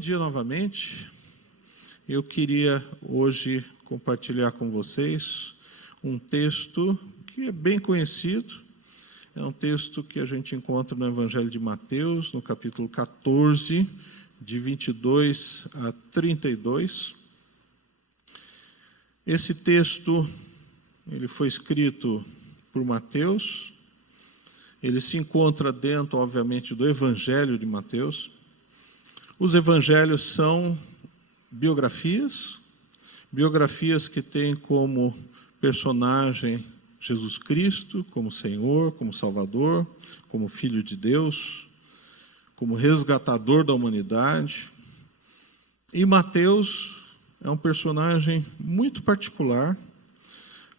dia novamente. Eu queria hoje compartilhar com vocês um texto que é bem conhecido. É um texto que a gente encontra no Evangelho de Mateus, no capítulo 14, de 22 a 32. Esse texto, ele foi escrito por Mateus. Ele se encontra dentro, obviamente, do Evangelho de Mateus. Os evangelhos são biografias que têm como personagem Jesus Cristo, como Senhor, como Salvador, como Filho de Deus, como resgatador da humanidade. E Mateus é um personagem muito particular.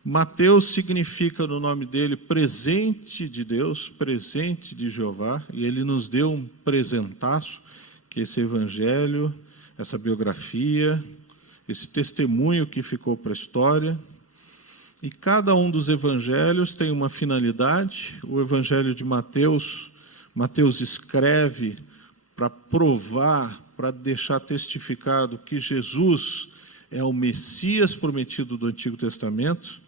Mateus significa, no nome dele, presente de Deus, presente de Jeová, e ele nos deu um presentaço, que esse evangelho, essa biografia, esse testemunho que ficou para a história. E cada um dos evangelhos tem uma finalidade. O evangelho de Mateus, Mateus escreve para provar, para deixar testificado que Jesus é o Messias prometido do Antigo Testamento,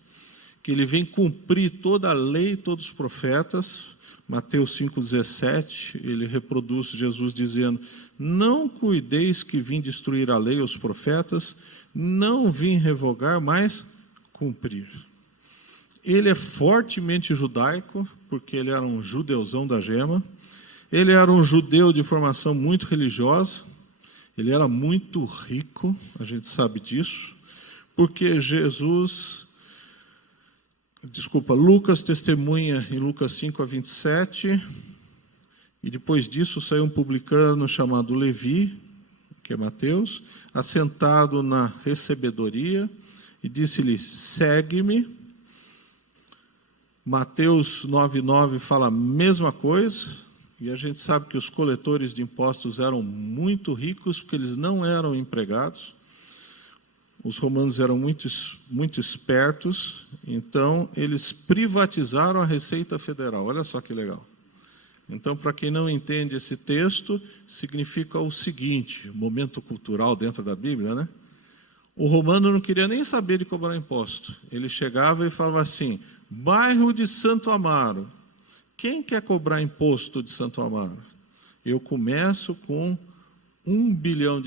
que ele vem cumprir toda a lei, todos os profetas. Mateus 5,17, ele reproduz Jesus dizendo: não cuideis que vim destruir a lei e os profetas, não vim revogar, mas cumprir. Ele é fortemente judaico, porque ele era um judeuzão da gema. Ele era um judeu de formação muito religiosa. Ele era muito rico, a gente sabe disso, porque Lucas testemunha em Lucas 5:27, e depois disso saiu um publicano chamado Levi, que é Mateus, assentado na recebedoria, e disse-lhe: segue-me. Mateus 9:9 fala a mesma coisa, e a gente sabe que os coletores de impostos eram muito ricos, porque eles não eram empregados. Os romanos eram muito espertos, então eles privatizaram a Receita Federal. Olha só que legal. Então, para quem não entende esse texto, significa o seguinte, momento cultural dentro da Bíblia, né? O romano não queria nem saber de cobrar imposto. Ele chegava e falava assim: bairro de Santo Amaro, quem quer cobrar imposto de Santo Amaro? Eu começo com R$1 bilhão.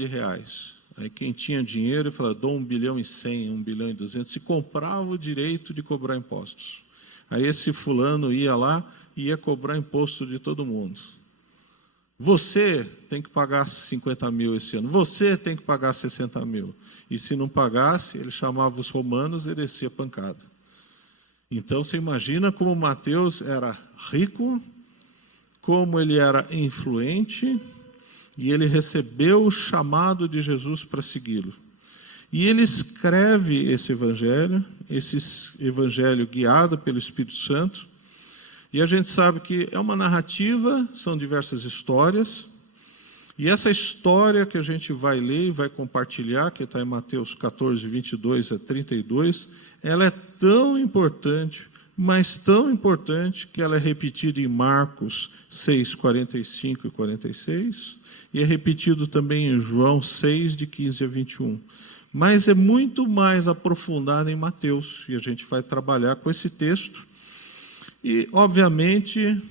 Aí quem tinha dinheiro falava: dou 1,1 bilhão, 1 bilhão e 200, se comprava o direito de cobrar impostos. Aí esse fulano ia lá e ia cobrar imposto de todo mundo. Você tem que pagar 50 mil esse ano, você tem que pagar 60 mil. E se não pagasse, ele chamava os romanos e descia pancada. Então você imagina como Mateus era rico, como ele era influente, e ele recebeu o chamado de Jesus para segui-lo. E ele escreve esse evangelho guiado pelo Espírito Santo. E a gente sabe que é uma narrativa, são diversas histórias. E essa história que a gente vai ler e vai compartilhar, que está em Mateus 14, 22 a 32, ela é tão importante, mas tão importante, que ela é repetida em Marcos 6, 45 e 46, e é repetido também em João 6, de 15 a 21. Mas é muito mais aprofundada em Mateus, e a gente vai trabalhar com esse texto. E, obviamente,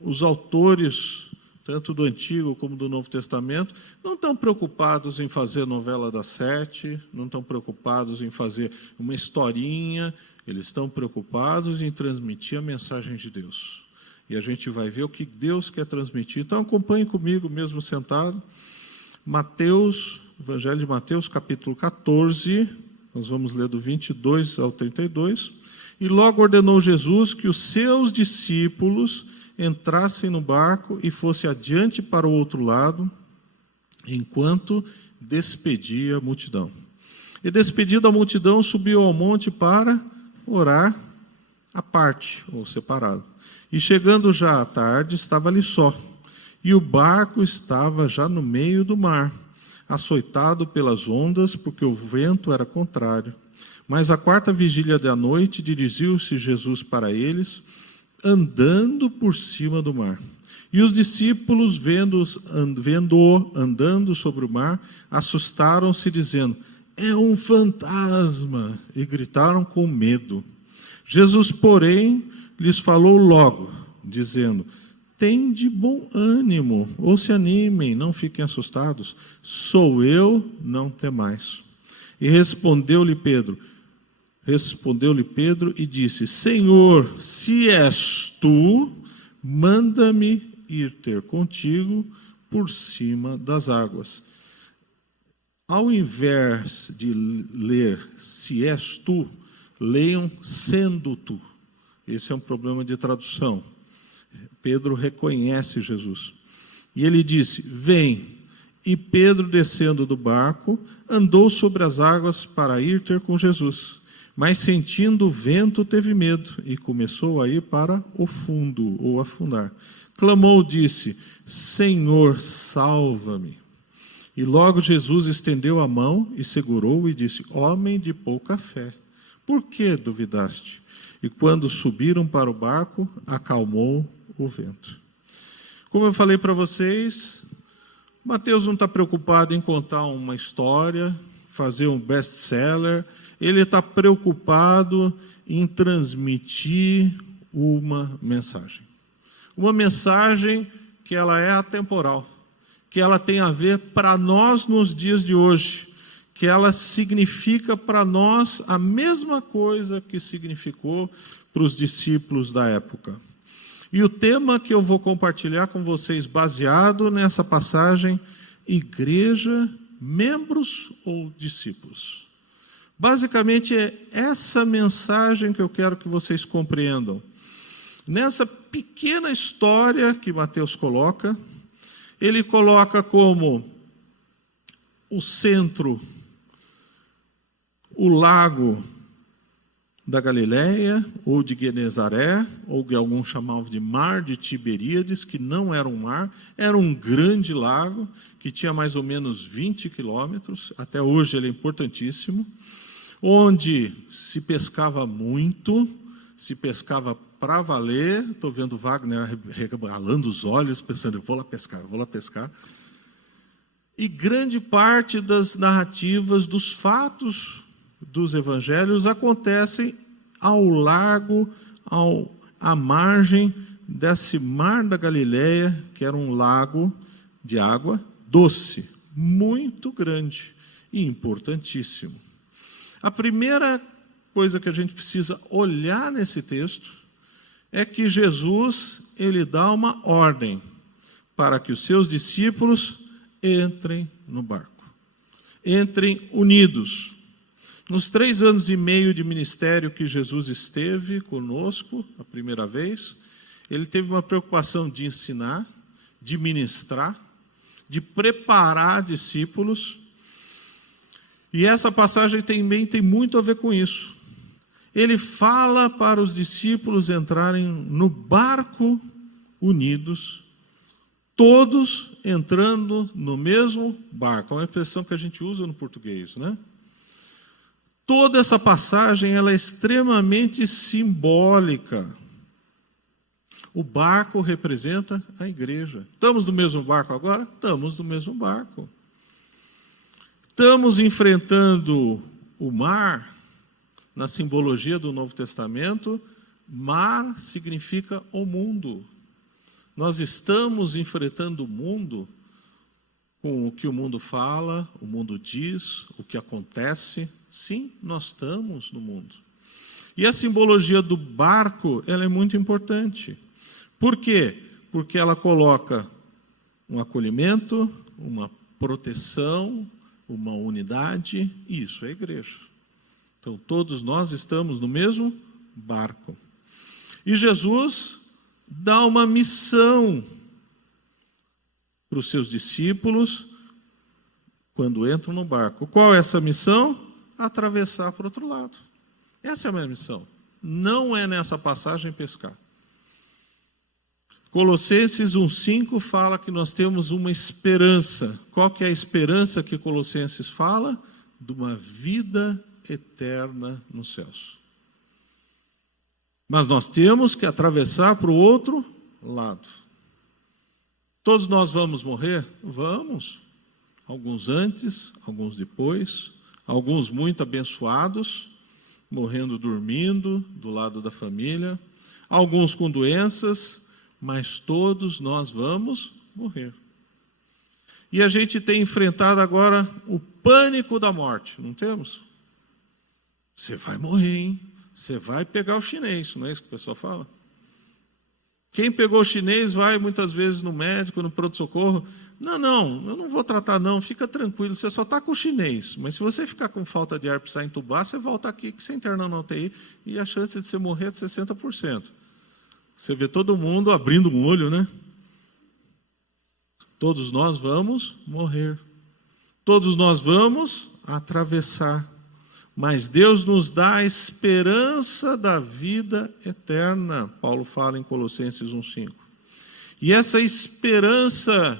os autores, tanto do Antigo como do Novo Testamento, não estão preocupados em fazer novela das 7, não estão preocupados em fazer uma historinha, eles estão preocupados em transmitir a mensagem de Deus. E a gente vai ver o que Deus quer transmitir. Então, acompanhe comigo, mesmo sentado. Mateus, Evangelho de Mateus, capítulo 14, nós vamos ler do 22 ao 32. E logo ordenou Jesus que os seus discípulos entrassem no barco e fossem adiante para o outro lado, enquanto despedia a multidão. E despedida a multidão, subiu ao monte para orar à parte, ou separado. E chegando já à tarde, estava ali só. E o barco estava já no meio do mar, açoitado pelas ondas, porque o vento era contrário. Mas à quarta vigília da noite, dirigiu-se Jesus para eles, andando por cima do mar. E os discípulos, vendo-o andando sobre o mar, assustaram-se, dizendo: é um fantasma! E gritaram com medo. Jesus, porém, lhes falou logo, dizendo: tende bom ânimo, ou se animem, não fiquem assustados. Sou eu, não temais. E respondeu-lhe Pedro e disse: Senhor, se és tu, manda-me ir ter contigo por cima das águas. Ao invés de ler se és tu, leiam sendo tu. Esse é um problema de tradução. Pedro reconhece Jesus. E ele disse: vem. E Pedro, descendo do barco, andou sobre as águas para ir ter com Jesus. Mas sentindo o vento, teve medo e começou a ir para o fundo, ou afundar. Clamou, disse: Senhor, salva-me. E logo Jesus estendeu a mão e segurou-o e disse: homem de pouca fé, por que duvidaste? E quando subiram para o barco, acalmou o vento. Como eu falei para vocês, Mateus não está preocupado em contar uma história, fazer um best-seller. Ele está preocupado em transmitir uma mensagem. Uma mensagem que ela é atemporal, que ela tem a ver para nós nos dias de hoje, que ela significa para nós a mesma coisa que significou para os discípulos da época. E o tema que eu vou compartilhar com vocês, baseado nessa passagem: igreja, membros ou discípulos? Basicamente é essa mensagem que eu quero que vocês compreendam. Nessa pequena história que Mateus coloca, ele coloca como o centro o lago da Galileia, ou de Genezaré, ou que alguns chamavam de Mar de Tiberíades, que não era um mar, era um grande lago, que tinha mais ou menos 20 quilômetros, até hoje ele é importantíssimo, onde se pescava muito, se pescava para valer. Estou vendo Wagner regalando os olhos, pensando: vou lá pescar. E grande parte das narrativas, dos fatos dos evangelhos acontecem ao largo, à margem desse mar da Galileia, que era um lago de água doce, muito grande e importantíssimo. A primeira coisa que a gente precisa olhar nesse texto é que Jesus, ele dá uma ordem para que os seus discípulos entrem no barco. Entrem unidos. Nos 3 anos e meio de ministério que Jesus esteve conosco, a primeira vez, ele teve uma preocupação de ensinar, de ministrar, de preparar discípulos. E essa passagem também tem muito a ver com isso. Ele fala para os discípulos entrarem no barco unidos, todos entrando no mesmo barco. É uma expressão que a gente usa no português, né? Toda essa passagem ela é extremamente simbólica. O barco representa a igreja. Estamos no mesmo barco agora? Estamos no mesmo barco. Estamos enfrentando o mar. Na simbologia do Novo Testamento, mar significa o mundo. Nós estamos enfrentando o mundo com o que o mundo fala, o mundo diz, o que acontece. Sim, nós estamos no mundo. E a simbologia do barco, ela é muito importante. Por quê? Porque ela coloca um acolhimento, uma proteção, uma unidade, e isso é a igreja. Então, todos nós estamos no mesmo barco. E Jesus dá uma missão para os seus discípulos quando entram no barco. Qual é essa missão? Atravessar para o outro lado. Essa é a minha missão. Não é nessa passagem pescar. Colossenses 1,5 fala que nós temos uma esperança. Qual que é a esperança que Colossenses fala? De uma vida eterna nos céus. Mas nós temos que atravessar para o outro lado. Todos nós vamos morrer? Vamos. Alguns antes, alguns depois, alguns muito abençoados, morrendo dormindo do lado da família, alguns com doenças, mas todos nós vamos morrer. E a gente tem enfrentado agora o pânico da morte, não temos? Você vai morrer, hein? Você vai pegar o chinês, não é isso que o pessoal fala? Quem pegou o chinês vai muitas vezes no médico, no pronto-socorro. Não, eu não vou tratar não, fica tranquilo, você só está com o chinês. Mas se você ficar com falta de ar e precisar entubar, você volta aqui que você interna na UTI e a chance de você morrer é de 60%. Você vê todo mundo abrindo um olho, né? Todos nós vamos morrer. Todos nós vamos atravessar. Mas Deus nos dá a esperança da vida eterna. Paulo fala em Colossenses 1,5. E essa esperança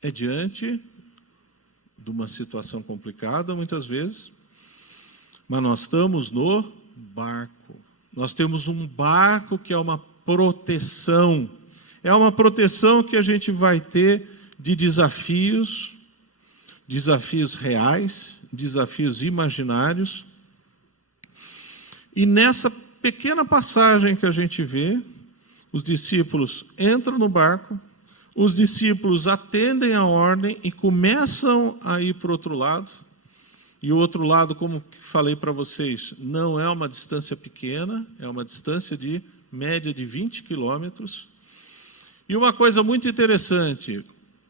é diante de uma situação complicada, muitas vezes, mas nós estamos no barco. Nós temos um barco que é uma proteção. É uma proteção que a gente vai ter de desafios reais, desafios imaginários. E nessa pequena passagem que a gente vê, os discípulos entram no barco, os discípulos atendem a ordem e começam a ir para o outro lado. E o outro lado, como falei para vocês, não é uma distância pequena, é uma distância de média de 20 quilômetros. E uma coisa muito interessante,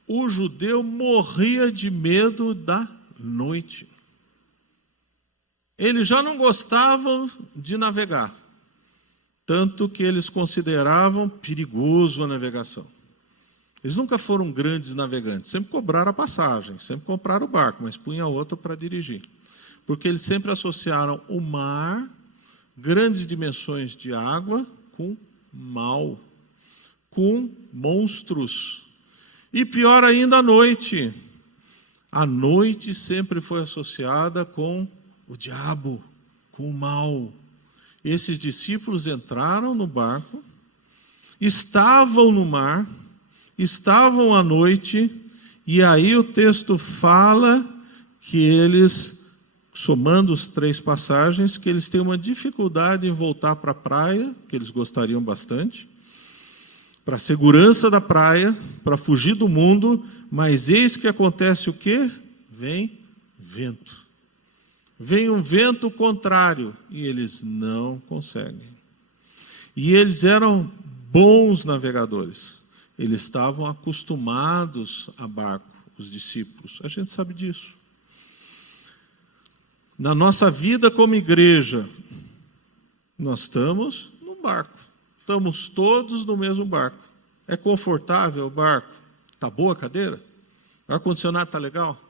o judeu morria de medo da noite. Eles já não gostavam de navegar, tanto que eles consideravam perigoso a navegação. Eles nunca foram grandes navegantes, sempre cobraram a passagem, sempre compraram o barco, mas punham outro para dirigir. Porque eles sempre associaram o mar, grandes dimensões de água, com mal, com monstros. E pior ainda, a noite. A noite sempre foi associada com o diabo, com o mal. Esses discípulos entraram no barco, estavam no mar, estavam à noite, e aí o texto fala que eles, somando as 3 passagens, que eles têm uma dificuldade em voltar para a praia, que eles gostariam bastante, para a segurança da praia, para fugir do mundo, mas eis que acontece o quê? Vem vento. Vem um vento contrário, e eles não conseguem. E eles eram bons navegadores. Eles estavam acostumados a barco, os discípulos. A gente sabe disso. Na nossa vida como igreja, nós estamos no barco. Estamos todos no mesmo barco. É confortável o barco? Está boa a cadeira? O ar-condicionado está legal?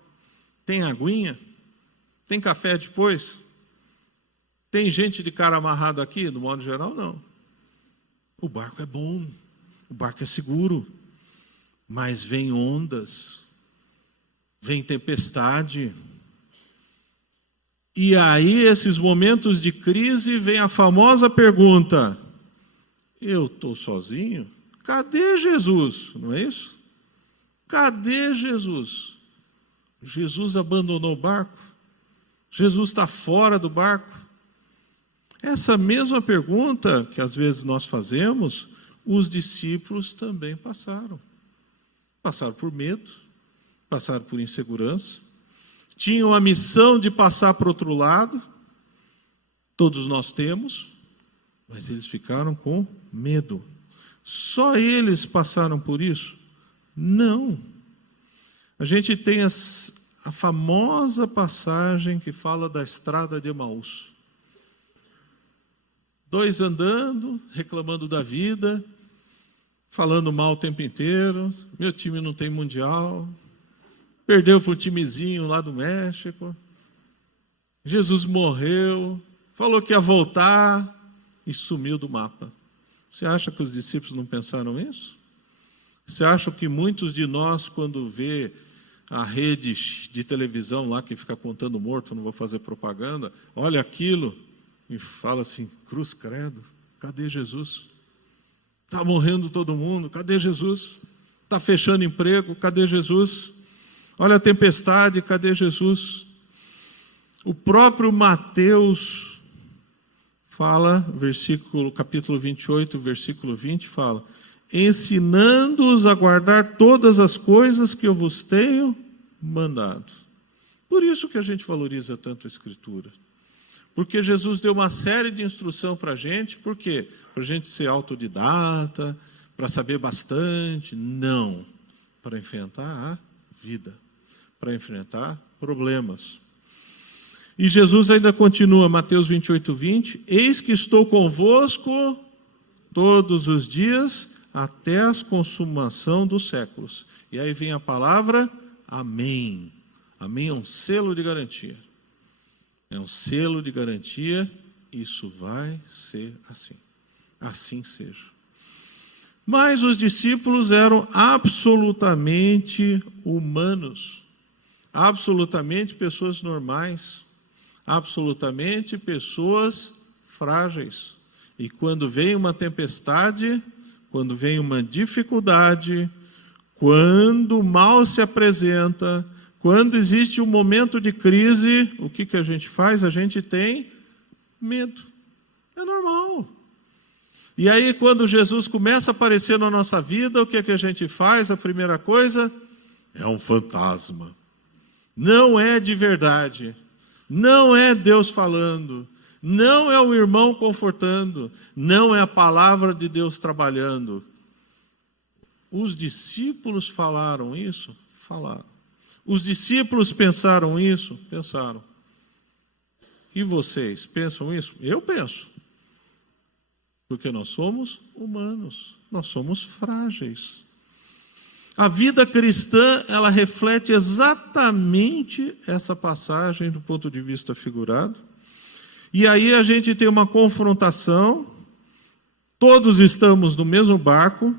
Tem aguinha? Tem café depois? Tem gente de cara amarrado aqui? No modo geral, não. O barco é bom. O barco é seguro, mas vem ondas, vem tempestade. E aí, esses momentos de crise, vem a famosa pergunta: eu estou sozinho? Cadê Jesus? Não é isso? Cadê Jesus? Jesus abandonou o barco? Jesus está fora do barco? Essa mesma pergunta que às vezes nós fazemos, os discípulos também passaram. Passaram por medo, passaram por insegurança, tinham a missão de passar para o outro lado, todos nós temos, mas eles ficaram com medo. Só eles passaram por isso? Não. A gente tem a famosa passagem que fala da estrada de Emaús. 2 andando, reclamando da vida, falando mal o tempo inteiro. Meu time não tem mundial. Perdeu para um timezinho lá do México. Jesus morreu. Falou que ia voltar e sumiu do mapa. Você acha que os discípulos não pensaram isso? Você acha que muitos de nós, quando vê a rede de televisão lá que fica contando morto, não vou fazer propaganda, olha aquilo e fala assim: cruz credo, cadê Jesus? Está morrendo todo mundo, cadê Jesus? está fechando emprego, cadê Jesus? Olha a tempestade, cadê Jesus? O próprio Mateus fala, capítulo 28, versículo 20, fala: ensinando-os a guardar todas as coisas que eu vos tenho mandado. Por isso que a gente valoriza tanto a Escritura. Porque Jesus deu uma série de instrução para a gente. Por quê? Para a gente ser autodidata, para saber bastante. Não. Para enfrentar a vida. Para enfrentar problemas. E Jesus ainda continua, Mateus 28, 20. Eis que estou convosco todos os dias até a consumação dos séculos. E aí vem a palavra amém. Amém é um selo de garantia. É um selo de garantia, isso vai ser assim. Assim seja. Mas os discípulos eram absolutamente humanos. Absolutamente pessoas normais. Absolutamente pessoas frágeis. E quando vem uma tempestade, quando vem uma dificuldade, quando o mal se apresenta, quando existe um momento de crise, o que a gente faz? A gente tem medo. É normal. E aí, quando Jesus começa a aparecer na nossa vida, o que a gente faz? A primeira coisa é um fantasma. Não é de verdade. Não é Deus falando. Não é o irmão confortando. Não é a palavra de Deus trabalhando. Os discípulos falaram isso? Falaram. Os discípulos pensaram isso? Pensaram. E vocês pensam isso? Eu penso. Porque nós somos humanos, nós somos frágeis. A vida cristã, ela reflete exatamente essa passagem do ponto de vista figurado. E aí a gente tem uma confrontação, todos estamos no mesmo barco,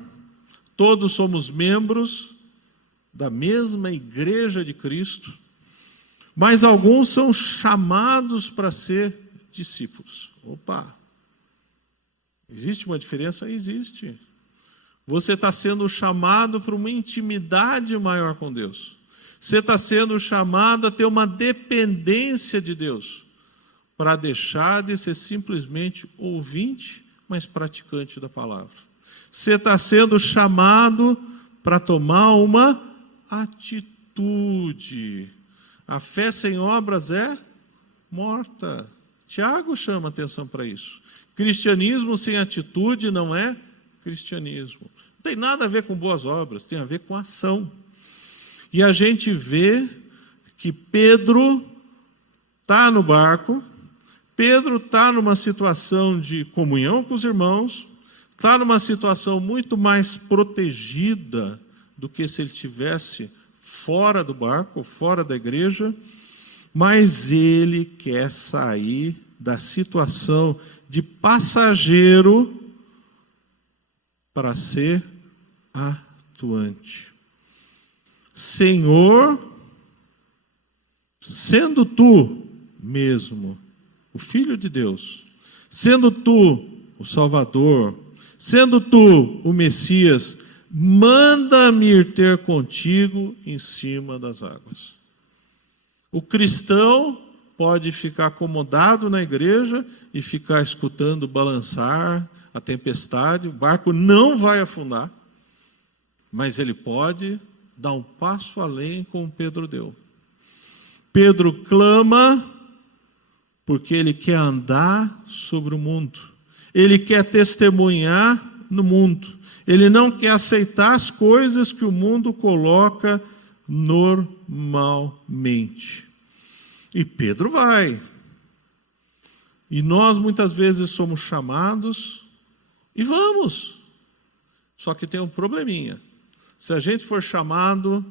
todos somos membros da mesma igreja de Cristo, mas alguns são chamados para ser discípulos. Opa! Existe uma diferença? Existe. Você está sendo chamado para uma intimidade maior com Deus. Você está sendo chamado a ter uma dependência de Deus, para deixar de ser simplesmente ouvinte, mas praticante da palavra. Você está sendo chamado para tomar uma atitude. A fé sem obras é morta. Tiago chama atenção para isso. Cristianismo sem atitude não é cristianismo. Não tem nada a ver com boas obras, tem a ver com ação. E a gente vê que Pedro está no barco, Pedro está numa situação de comunhão com os irmãos, está numa situação muito mais protegida do que se ele estivesse fora do barco, fora da igreja, mas ele quer sair da situação de passageiro para ser atuante. Senhor, sendo tu mesmo o Filho de Deus, sendo tu o Salvador, sendo tu o Messias, manda-me ir ter contigo em cima das águas. O cristão pode ficar acomodado na igreja e ficar escutando balançar a tempestade, o barco não vai afundar, mas ele pode dar um passo além como Pedro deu. Pedro clama porque ele quer andar sobre o mundo, ele quer testemunhar no mundo, ele não quer aceitar as coisas que o mundo coloca normalmente. E Pedro vai. E nós muitas vezes somos chamados e vamos. Só que tem um probleminha. Se a gente for chamado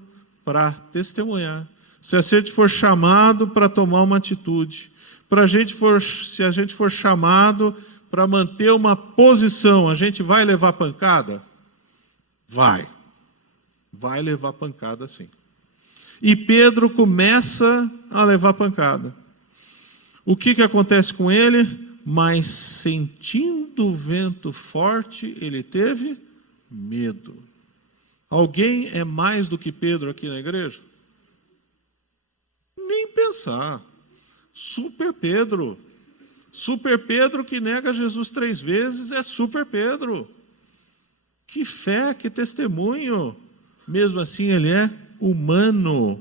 para testemunhar, se a gente for chamado para tomar uma atitude, se a gente for chamado para manter uma posição, a gente vai levar pancada? Vai. Vai levar pancada sim. E Pedro começa a levar pancada. O que acontece com ele? Mas sentindo o vento forte, ele teve medo. Alguém é mais do que Pedro aqui na igreja? Nem pensar. Super Pedro. Super Pedro que nega Jesus 3 vezes é Super Pedro. Que fé, que testemunho. Mesmo assim, ele é humano.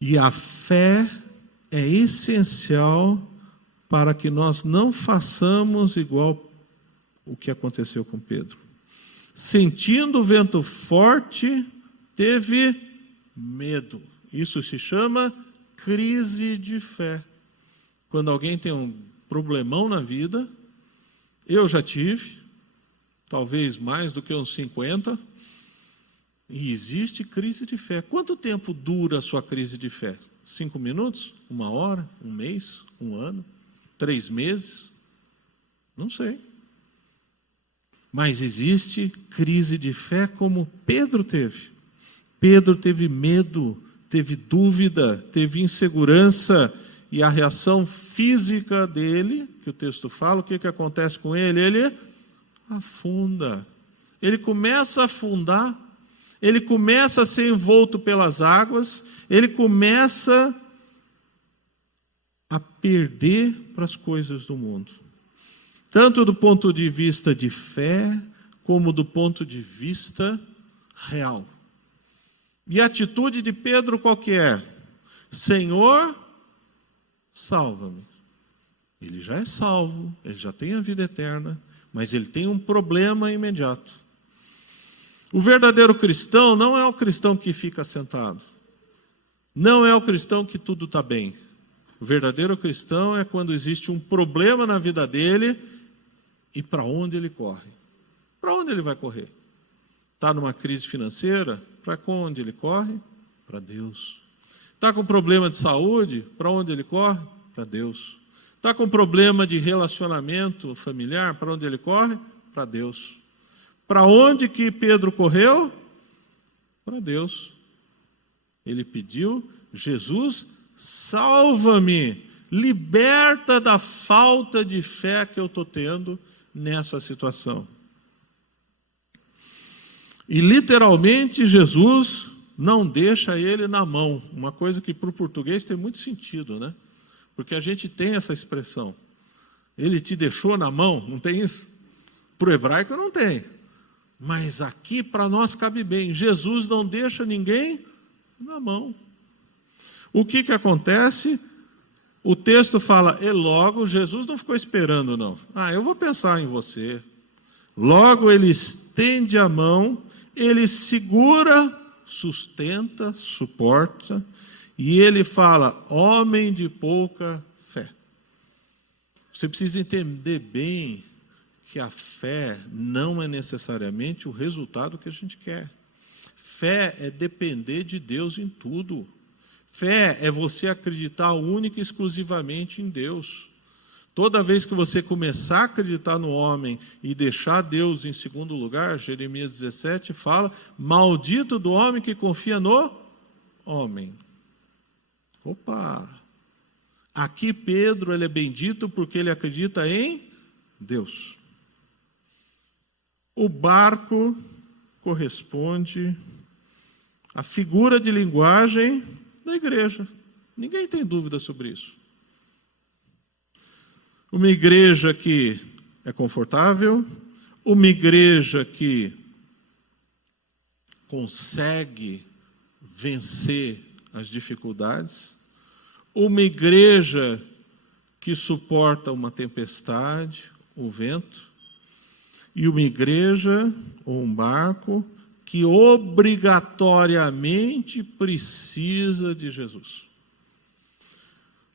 E a fé é essencial para que nós não façamos igual o que aconteceu com Pedro. Sentindo o vento forte, teve medo. Isso se chama crise de fé. Quando alguém tem um problemão na vida, eu já tive, talvez mais do que uns 50, e existe crise de fé. Quanto tempo dura a sua crise de fé? 5 minutos? 1 hora? 1 mês? 1 ano? 3 meses? Não sei. Mas existe crise de fé como Pedro teve. Pedro teve medo, teve dúvida, teve insegurança, e a reação física dele, que o texto fala, o que acontece com ele? Ele afunda. Ele começa a afundar, ele começa a ser envolto pelas águas, ele começa a perder para as coisas do mundo. Tanto do ponto de vista de fé, como do ponto de vista real. E a atitude de Pedro qual que é? Senhor, salva-me. Ele já é salvo, ele já tem a vida eterna, mas ele tem um problema imediato. O verdadeiro cristão não é o cristão que fica sentado. Não é o cristão que tudo está bem. O verdadeiro cristão é quando existe um problema na vida dele e para onde ele corre. Para onde ele vai correr? Está numa crise financeira? Para onde ele corre? Para Deus. Está com problema de saúde? Para onde ele corre? Para Deus. Está com problema de relacionamento familiar? Para onde ele corre? Para Deus. Para onde que Pedro correu? Para Deus. Ele pediu: Jesus, salva-me, liberta da falta de fé que eu estou tendo nessa situação. E literalmente Jesus não deixa ele na mão. Uma coisa que para o português tem muito sentido, né? Porque a gente tem essa expressão. Ele te deixou na mão, não tem isso? Para o hebraico não tem. Mas aqui para nós cabe bem. Jesus não deixa ninguém na mão. O que acontece? O texto fala, e logo, Jesus não ficou esperando não. Eu vou pensar em você. Logo ele estende a mão, ele segura, sustenta, suporta, e ele fala, homem de pouca fé. Você precisa entender bem que a fé não é necessariamente o resultado que a gente quer. Fé é depender de Deus em tudo. Fé é você acreditar única e exclusivamente em Deus. Toda vez que você começar a acreditar no homem e deixar Deus em segundo lugar, Jeremias 17 fala, maldito do homem que confia no homem. Opa! Aqui Pedro, ele é bendito porque ele acredita em Deus. O barco corresponde à figura de linguagem da igreja. Ninguém tem dúvida sobre isso. Uma igreja que é confortável, uma igreja que consegue vencer as dificuldades, uma igreja que suporta uma tempestade, o vento, e uma igreja ou um barco que obrigatoriamente precisa de Jesus.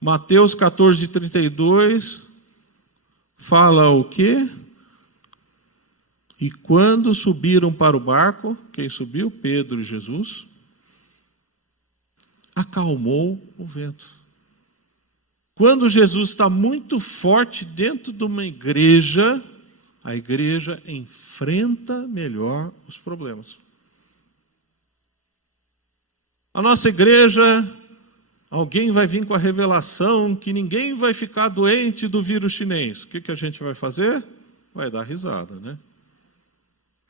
Mateus 14:32 fala o quê? E quando subiram para o barco, quem subiu? Pedro e Jesus, acalmou o vento. Quando Jesus está muito forte dentro de uma igreja, a igreja enfrenta melhor os problemas. A nossa igreja, alguém vai vir com a revelação que ninguém vai ficar doente do vírus chinês. O que a gente vai fazer? Vai dar risada, né?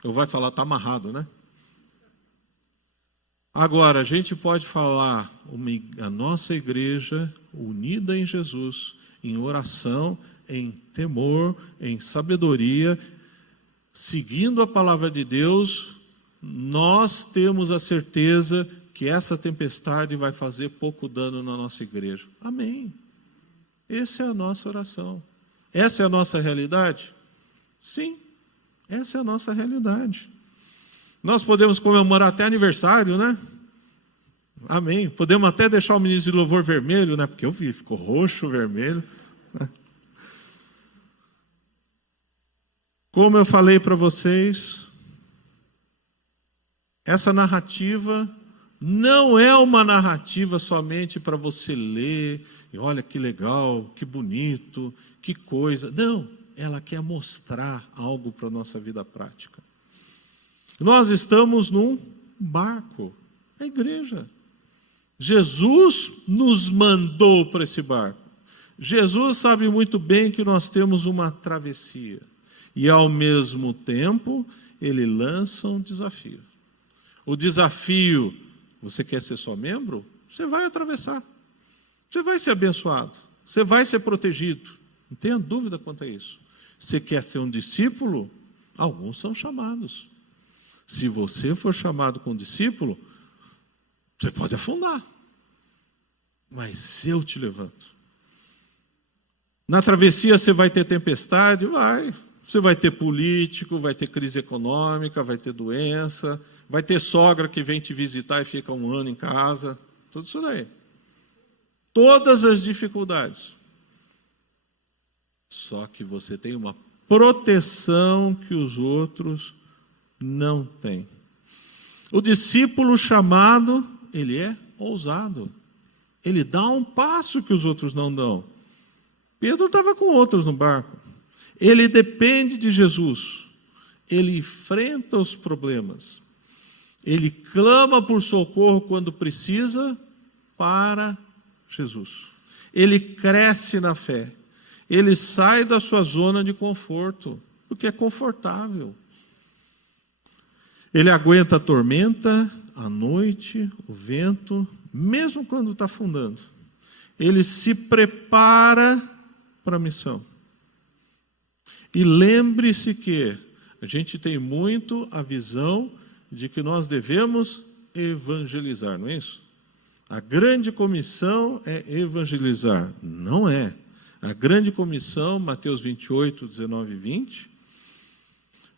Ou vai falar, está amarrado, né? Agora, a gente pode falar a nossa igreja unida em Jesus, em oração, em temor, em sabedoria, seguindo a palavra de Deus, nós temos a certeza que essa tempestade vai fazer pouco dano na nossa igreja. Amém. Essa é a nossa oração. Essa é a nossa realidade? Sim, essa é a nossa realidade. Nós podemos comemorar até aniversário, né? Amém. Podemos até deixar o ministro de louvor vermelho, né? Porque eu vi, ficou roxo, vermelho. Né? Como eu falei para vocês, essa narrativa não é uma narrativa somente para você ler, e olha que legal, que bonito, que coisa. Não, ela quer mostrar algo para a nossa vida prática. Nós estamos num barco, a igreja. Jesus nos mandou para esse barco. Jesus sabe muito bem que nós temos uma travessia. E, ao mesmo tempo, ele lança um desafio. O desafio, você quer ser só membro? Você vai atravessar. Você vai ser abençoado. Você vai ser protegido. Não tenha dúvida quanto a isso. Você quer ser um discípulo? Alguns são chamados. Se você for chamado como discípulo, você pode afundar. Mas eu te levanto. Na travessia você vai ter tempestade? Vai. Você vai ter político, vai ter crise econômica, vai ter doença, vai ter sogra que vem te visitar e fica um ano em casa. Tudo isso daí. Todas as dificuldades. Só que você tem uma proteção que os outros não têm. O discípulo chamado, ele é ousado. Ele dá um passo que os outros não dão. Pedro estava com outros no barco. Ele depende de Jesus. Ele enfrenta os problemas. Ele clama por socorro quando precisa para Jesus. Ele cresce na fé. Ele sai da sua zona de conforto, porque é confortável. Ele aguenta a tormenta, a noite, o vento, mesmo quando está afundando. Ele se prepara para a missão. E lembre-se que a gente tem muito a visão de que nós devemos evangelizar, não é isso? A grande comissão é evangelizar. Não é. A grande comissão, Mateus 28, 19 e 20.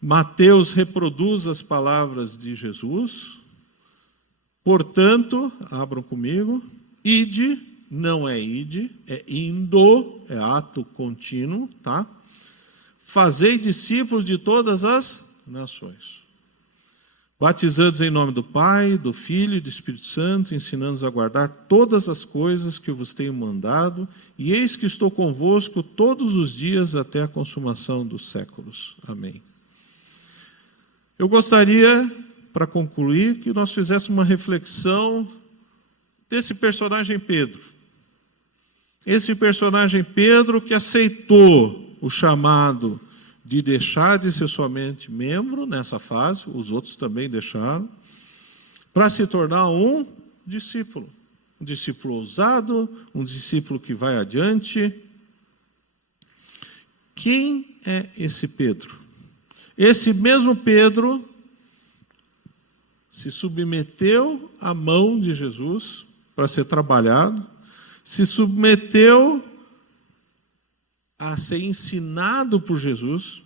Mateus reproduz as palavras de Jesus. Portanto, abram comigo, ide, não é ide, é indo, é ato contínuo, tá? Fazei discípulos de todas as nações, batizando-os em nome do Pai, do Filho e do Espírito Santo, ensinando-os a guardar todas as coisas que eu vos tenho mandado, e eis que estou convosco todos os dias até a consumação dos séculos. Amém. Eu gostaria, para concluir, que nós fizéssemos uma reflexão desse personagem Pedro. Esse personagem Pedro que aceitou o chamado de deixar de ser somente membro nessa fase, os outros também deixaram, para se tornar um discípulo. Um discípulo ousado, um discípulo que vai adiante. Quem é esse Pedro? Esse mesmo Pedro se submeteu à mão de Jesus para ser trabalhado, se submeteu a ser ensinado por Jesus.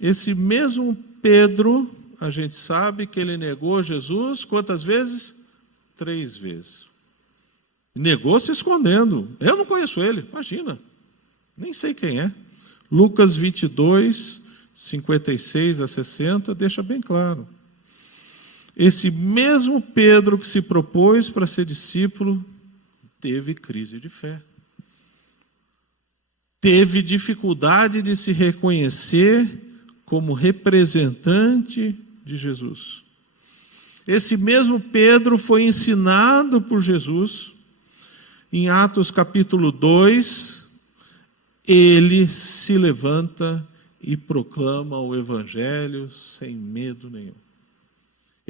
Esse mesmo Pedro, a gente sabe que ele negou Jesus quantas vezes? 3 vezes. Negou se escondendo. Eu não conheço ele, imagina. Nem sei quem é. Lucas 22, 56 a 60, deixa bem claro. Esse mesmo Pedro que se propôs para ser discípulo, teve crise de fé. Teve dificuldade de se reconhecer como representante de Jesus. Esse mesmo Pedro foi ensinado por Jesus. Em Atos capítulo 2, ele se levanta e proclama o Evangelho sem medo nenhum.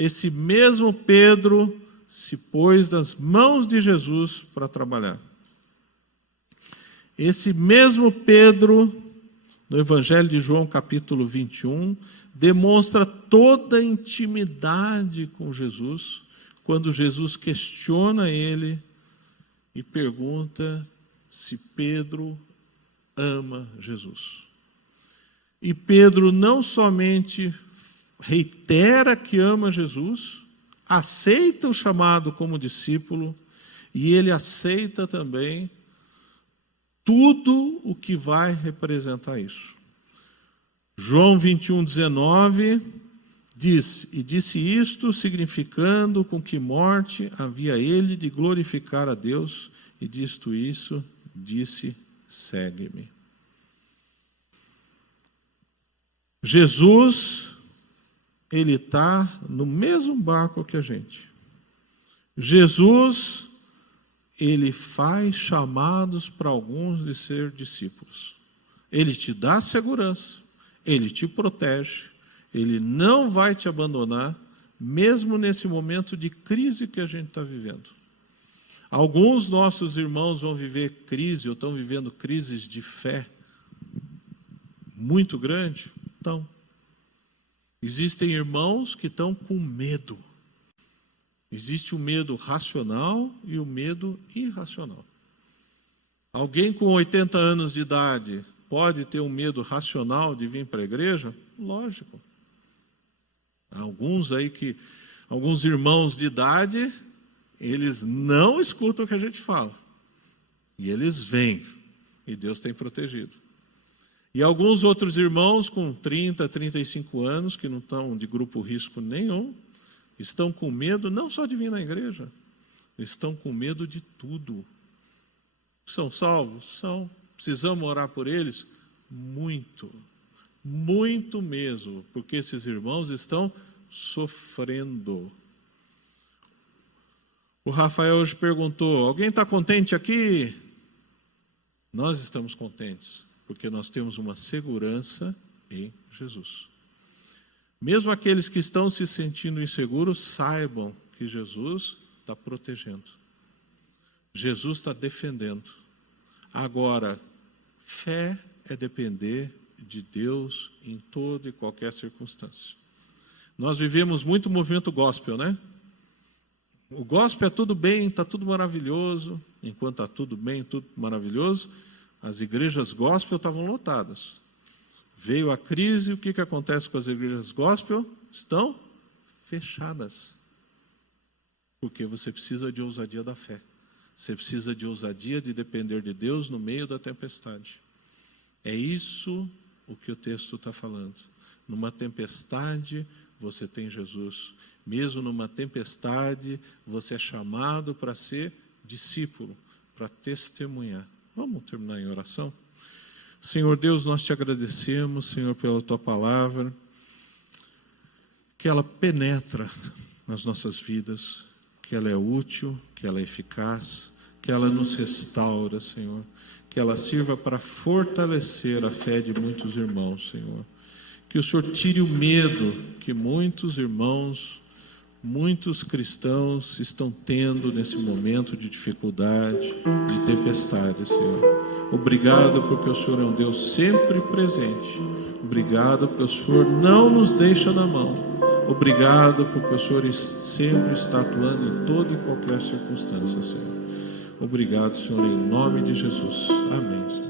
esse mesmo Pedro se pôs nas mãos de Jesus para trabalhar. Esse mesmo Pedro, no Evangelho de João, capítulo 21, demonstra toda a intimidade com Jesus, quando Jesus questiona ele e pergunta se Pedro ama Jesus. E Pedro não somente reitera que ama Jesus, aceita o chamado como discípulo, e ele aceita também tudo o que vai representar isso. João 21, 19 diz: e disse isto, significando com que morte havia ele de glorificar a Deus, e dito isso, disse: segue-me. Jesus, ele está no mesmo barco que a gente. Jesus, ele faz chamados para alguns de ser discípulos. Ele te dá segurança, ele te protege, ele não vai te abandonar, mesmo nesse momento de crise que a gente está vivendo. Alguns nossos irmãos vão viver crise, ou estão vivendo crises de fé muito grande. Então, existem irmãos que estão com medo. Existe o medo racional e o medo irracional. Alguém com 80 anos de idade pode ter um medo racional de vir para a igreja? Lógico. Há alguns irmãos de idade, eles não escutam o que a gente fala. E eles vêm. E Deus tem protegido. E alguns outros irmãos com 30, 35 anos, que não estão de grupo risco nenhum, estão com medo não só de vir na igreja, estão com medo de tudo. São salvos? São. Precisamos orar por eles? Muito. Muito mesmo, porque esses irmãos estão sofrendo. O Rafael hoje perguntou: alguém está contente aqui? Nós estamos contentes, porque nós temos uma segurança em Jesus. Mesmo aqueles que estão se sentindo inseguros, saibam que Jesus está protegendo. Jesus está defendendo. Agora, fé é depender de Deus em toda e qualquer circunstância. Nós vivemos muito movimento gospel, né? O gospel é tudo bem, está tudo maravilhoso. Enquanto está tudo bem, tudo maravilhoso, as igrejas gospel estavam lotadas. Veio a crise, o que acontece com as igrejas gospel? Estão fechadas. Porque você precisa de ousadia da fé. Você precisa de ousadia de depender de Deus no meio da tempestade. É isso o que o texto está falando. Numa tempestade, você tem Jesus. Mesmo numa tempestade, você é chamado para ser discípulo, para testemunhar. Vamos terminar em oração? Senhor Deus, nós te agradecemos, Senhor, pela tua palavra, que ela penetra nas nossas vidas, que ela é útil, que ela é eficaz, que ela nos restaura, Senhor, que ela sirva para fortalecer a fé de muitos irmãos, Senhor. Que o Senhor tire o medo que muitos irmãos, muitos cristãos estão tendo nesse momento de dificuldade, de tempestade, Senhor. Obrigado porque o Senhor é um Deus sempre presente. Obrigado porque o Senhor não nos deixa na mão. Obrigado porque o Senhor sempre está atuando em toda e qualquer circunstância, Senhor. Obrigado, Senhor, em nome de Jesus. Amém, Senhor.